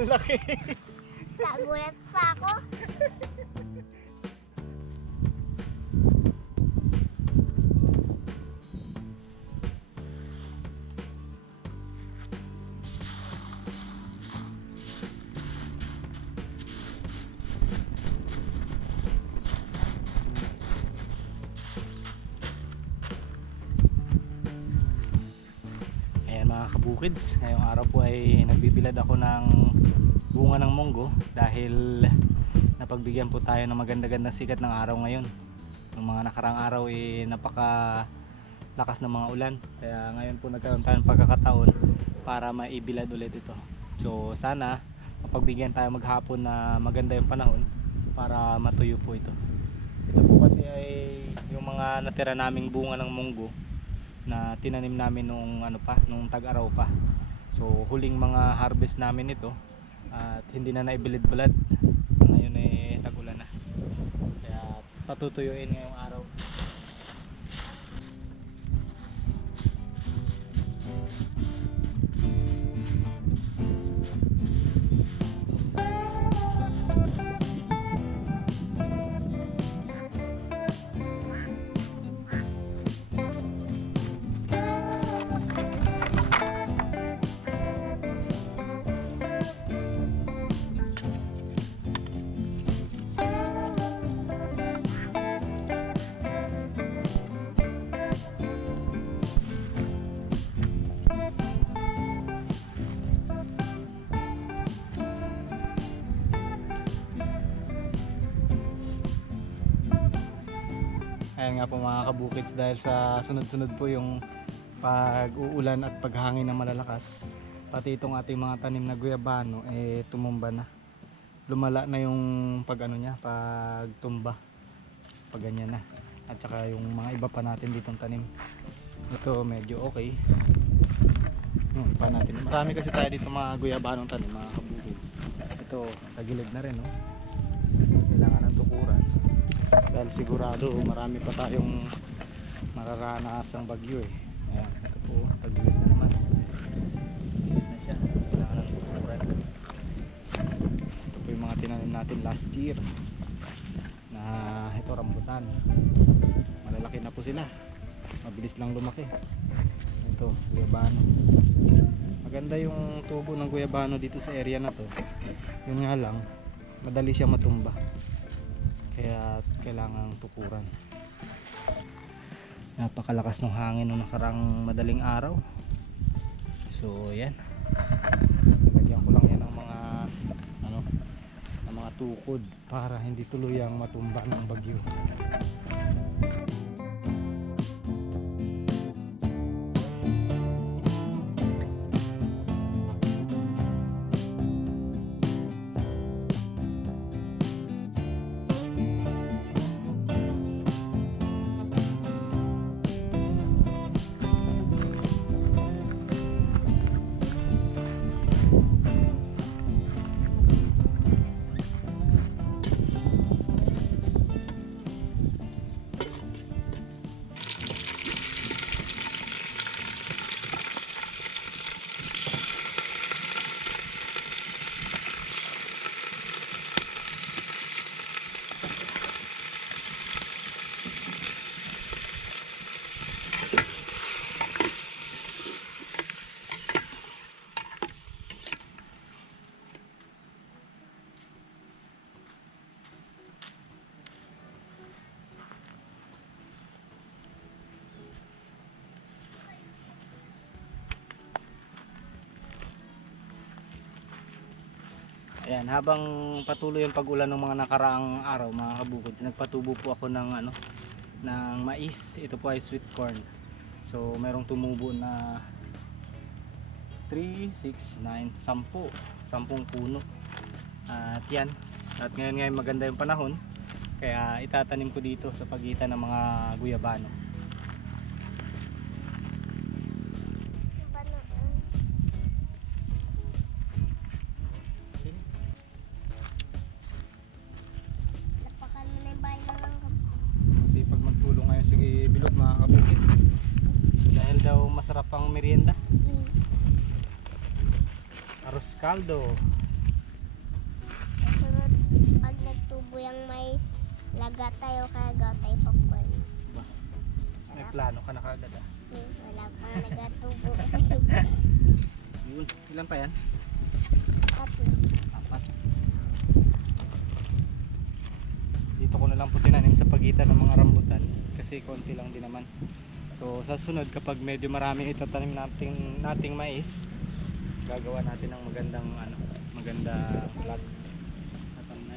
Ang laki. Mga kabukids, ngayong araw po ay nagbibilad ako ng bunga ng munggo dahil napagbigyan po tayo ng maganda-gandang sikat ng araw ngayon. Ng mga nakarang araw ay napaka lakas ng mga ulan. Kaya ngayon po nagkaroon tayo ng pagkakataon para maibilad ulit ito. So sana mapagbigyan tayo maghapon na maganda yung panahon para matuyo po ito. Ito po kasi ay yung mga natira naming bunga ng munggo na tinanim namin nung ano pa, nung tag-araw pa. So huling mga harvest namin ito at hindi na naibilid-bilad. Ngayon ay tag-ulan na. Kaya patutuyuin ngayong araw. Ayan nga po mga kabukids dahil sa sunod-sunod po yung pag-uulan at paghangin ng malalakas pati itong ating mga tanim na guyabano eh tumumba na. Lumala na yung pag ano niya pagtumba. Pag ganyan na. At saka yung mga iba pa natin ditong tanim. Ito medyo okay. Yung iba natin. Marami kasi tayo dito mga guyabanong tanim mga kabukids. Ito tagilid na rin no dahil sigurado marami pa tayong mararanas ang bagyo eh. Ayan ito po tagilid na naman. Na siya. Ito po yung mga tinanim natin last year. Na ito rambutan. Malalaki na po sila. Mabilis lang lumaki. Ito guyabano maganda yung tubo ng guyabano dito sa area na to. Yun nga lang madali siya matumba kaya kailangang tukuran. Napakalakas ng hangin nung nakarang madaling araw. So yan. Lagyan ko lang yan ng mga ano ng mga tukod para hindi tuluyang matumba ng bagyo Ayan, habang patuloy ang pag-ulan ng mga nakaraang araw, mga kabukod, nagpatubo po ako ng ano, ng mais. Ito po ay sweet corn. So, merong tumubo na 3, 6, 9, 10. 10 puno. At yan. At ngayon ngayon maganda yung panahon. Kaya itatanim ko dito sa pagitan ng mga guyabano. Caldo. Sunod, pag nagtubo yung mais, laga tayo kaya gawa tayo popcorn. Ba? May plano ka na kagad ah. Eh, wala pang nagatubo. Yun. Ilan pa yan? Tatlo. Apat. Dito ko na lang po tinanim sa pagitan ng mga rambutan kasi konti lang din naman. So sa sunod kapag medyo marami itatanim nating nating mais, gagawa natin ng magandang ano, maganda plot. At na.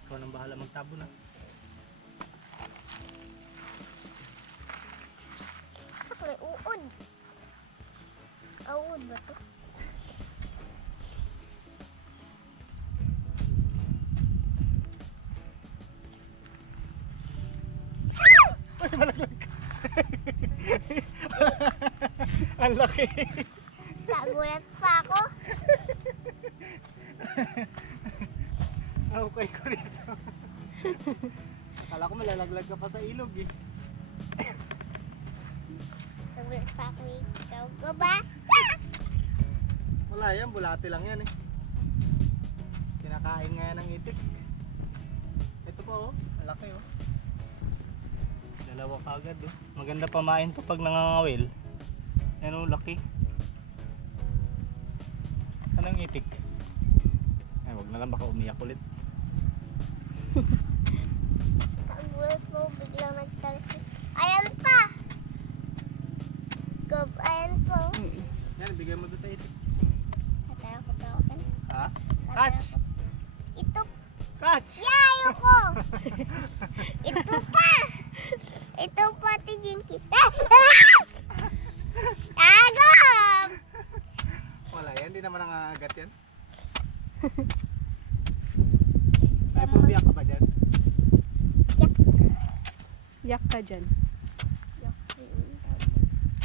Ikaw nang bahala magtabo na. Ako uod. Uod ba to? Ang laki. Nagulat pa ako. Okay ko rito. Akala ko malalaglag ka pa sa ilog eh. Nagulat pa ako. Ikaw ko ba? Wala yan, bulate lang yan eh. Kinakain nga yan ng itik. Ito pa oh, malaki oh. Dalawa kagad oh. Maganda pamain to pag nangangawil. Yan oh, laki. Anong itik? Ay, wag na lang baka umiyak ulit. Nagulat mo, biglang nagtalsik. Ayan pa! Gob, ayan po. Yan, bigay mo doon sa itik. Tatara ko tawakan. Ha? Tatara Catch! Ito Catch! Yayo ko! Ito pa! Ito pa, Tijinki. Agam! Wala yan, hindi naman nangangagat yan. May pubiyak ka ba dyan? Yak ka dyan.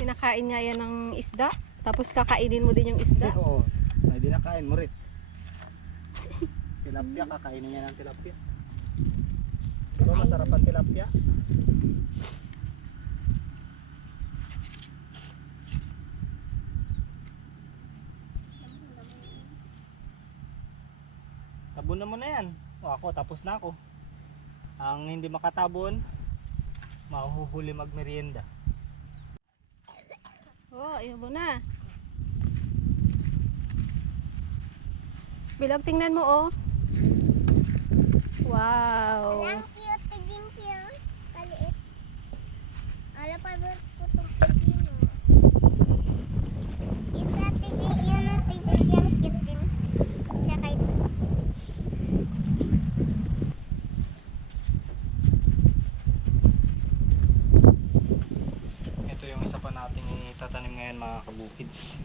Kinakain nga yan ng isda. Tapos kakainin mo din yung isda. Oo. Ay, di nakain mo rin. tilapia, kakainin niya ng tilapia. Di ba masarap ang tilapia? Tabon na mo na yan. O ako, tapos na ako. Ang hindi makatabon, mahuhuli magmerienda. Oh, ayun mo na. Bilog, tingnan mo oh. Wow. Ang cute, oh. Kaliit. Ala pa ba ko itong pipino? Ito, Tijinki. Yun ang Tijinki. Ang cute din. Tsaka ito. Ito yung isa pa nating itatanim ngayon mga kabukids.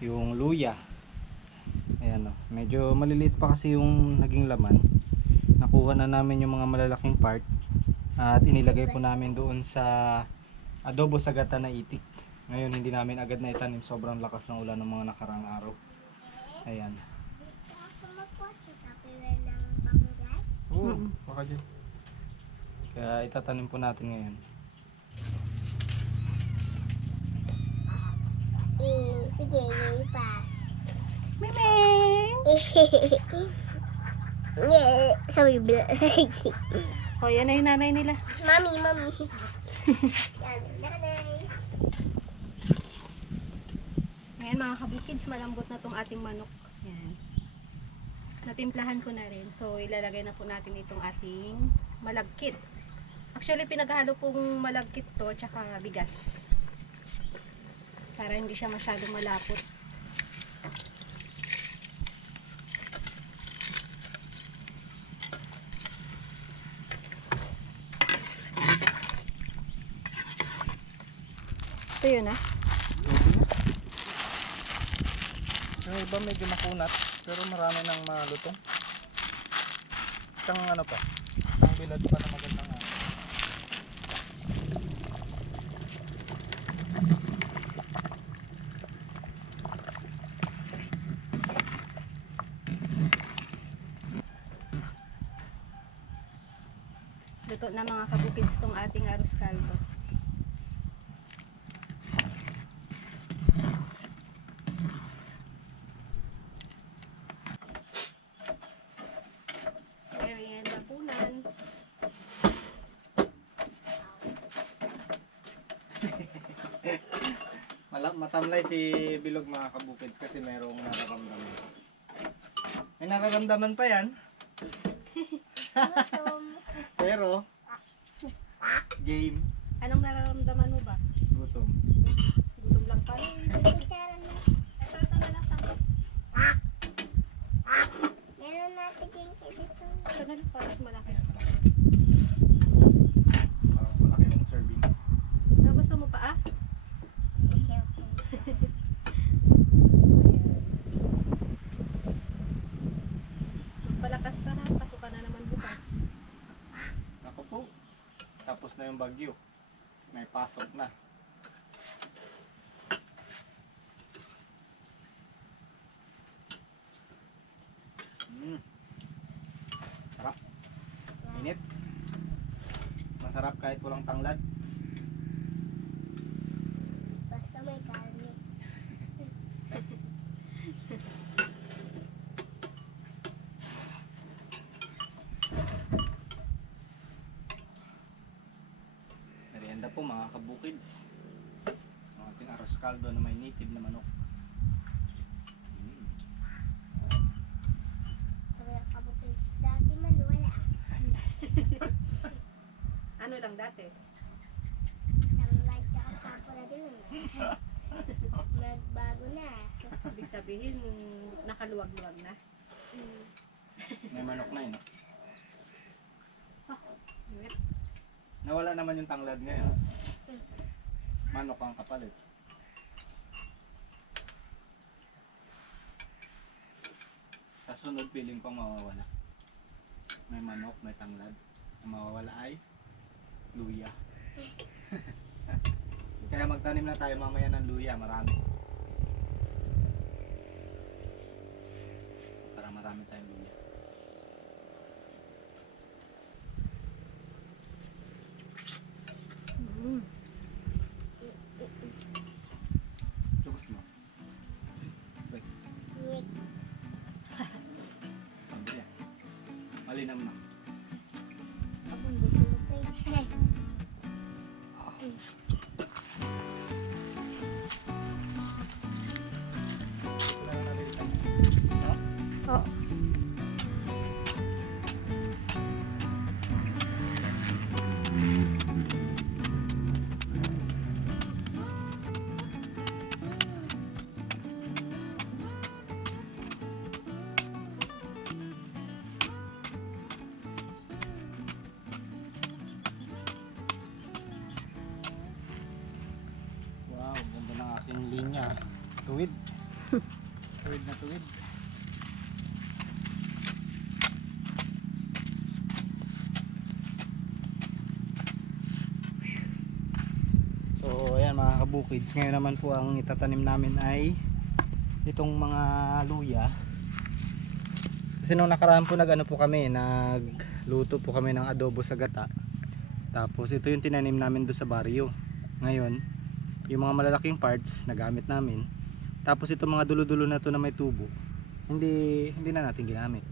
Yung luya. Ayan o. Medyo maliliit pa kasi yung naging laman. Nakuha na namin yung mga malalaking part. At inilagay po namin doon sa adobo sa gata na itik. Ngayon hindi namin agad na itanim. Sobrang lakas ng ulan ng mga nakarang araw. Ayan. Oo, baka dyan. Kaya itatanim po natin ngayon. Eh, sige, yun pa. Miming! Sorry, bla. O, yan na yung nanay nila. mami, mami. Yan, nanay. Ngayon mga kabukids, malambot na tong ating manok. Yan. Natimplahan ko na rin. So, ilalagay na po natin itong ating malagkit. Actually, pinaghalo pong malagkit to, tsaka bigas. Para hindi siya masyadong malapot. Ito yun ah. Yung iba medyo makunat, pero marami nang malutong. Isang ano pa, isang bilad pa na magandang ano. Luto na mga kabukids tong ating arroz caldo. Matamlay si Bilog mga kabukids kasi merong nararamdaman. May nararamdaman pa yan. Pero, game, Anong nararamdaman mo ba? gutom. Gutom lang. Ito, ito. Ito Meron natin yung dito. na lang para mas malaki. Parang malaki yung serving. Ano gusto mo pa ah? Ayan. Magpalakas ka na. Pasukan na naman bukas. Ako po, tapos na yung bagyo. May pasok na. Mm. Sarap. Init. Masarap kahit walang tanglad. Basta may karne. Merienda po kabukids. Ang ating arroz caldo na may native na manok. Dati man wala. Ano lang dati? Tamlay tsaka chapo na din. Nagbago na. Ibig sabihin, nakaluwag-luwag na. Mm. May manok na yun. no? Wait. Nawala naman yung tanglad ngayon. Manok ang kapalit. Sa sunod piling pang mawawala. May manok, may tanglad. Ang mawawala ay luya. Kaya magtanim na tayo mamaya ng luya, marami. Para marami tayong luya. So ayan mga kabukids, ngayon naman po ang itatanim namin ay itong mga luya. Kasi nung nakaraan po nag ano po kami, nagluto po kami ng adobo sa gata. Tapos ito yung tinanim namin doon sa baryo. Ngayon, yung mga malalaking parts nagamit namin tapos itong mga dulo-dulo na to na may tubo hindi hindi na natin ginamit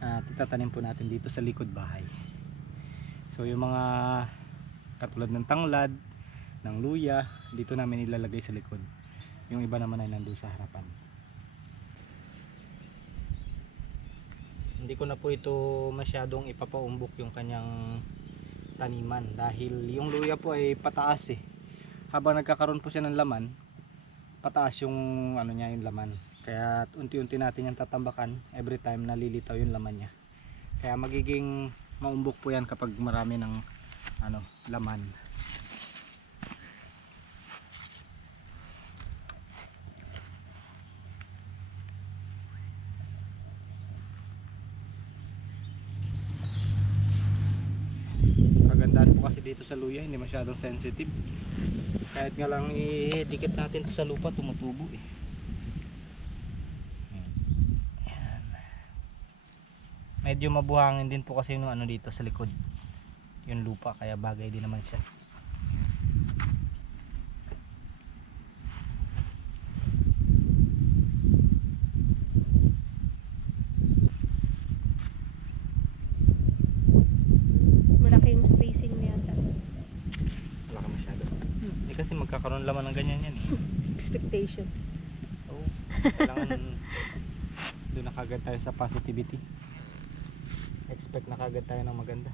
at itatanim po natin dito sa likod bahay so yung mga katulad ng tanglad ng luya dito namin ilalagay sa likod. Yung iba naman ay nandun sa harapan. Hindi ko na po ito masyadong ipapaumbok yung kanyang taniman dahil yung luya po ay pataas eh. Habang nagkakaroon po siya ng laman pataas yung ano niya yung laman. Kaya unti-unti natin yung tatambakan every time nalilitaw yung laman niya. Kaya magiging maumbok po yan kapag marami ng ano laman kagandaan po kasi dito sa luya hindi masyadong sensitive kahit nga lang idikit natin to sa lupa tumutubo eh Ayan. medyo mabuhangin din po kasi yung ano dito sa likod yung lupa kaya bagay din naman siya. Malaki yung spacing niya. Wala ka masyado. Hindi magkakaroon laman ng ganyan yan eh. Expectation. Oo. Kailangan doon na kagad tayo sa positivity. Expect na kagad tayo ng maganda.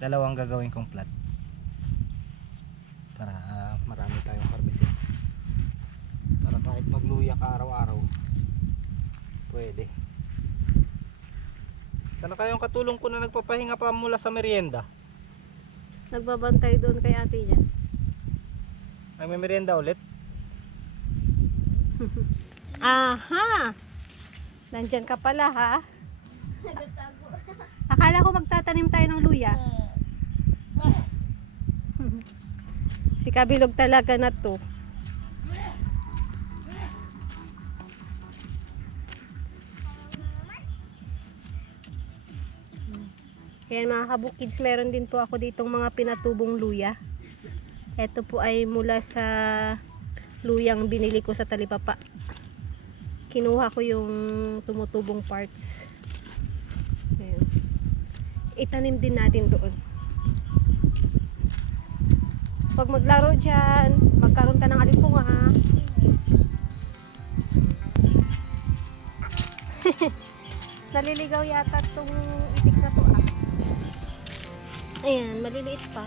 Dalawang gagawin kong plot. Para ah, marami tayong harvestin. Para kahit magluya ka araw-araw, pwede. Sana kayong katulong ko na nagpapahinga pa mula sa merienda? Nagbabantay doon kay ate niya. Ay, may merienda ulit? Aha! Nandyan ka pala ha. Nagatago. Akala ko magtatanim tayo ng luya. Si Kabilog talaga na to. Ayan mga kabukids, meron din po ako ditong mga pinatubong luya. Ito po ay mula sa luyang binili ko sa talipapa. Kinuha ko yung tumutubong parts. Ayan. Itanim din natin doon. Pag maglaro dyan, magkaroon ka ng alipunga ha. Naliligaw yata itong itik na to. Ayan, maliliit pa.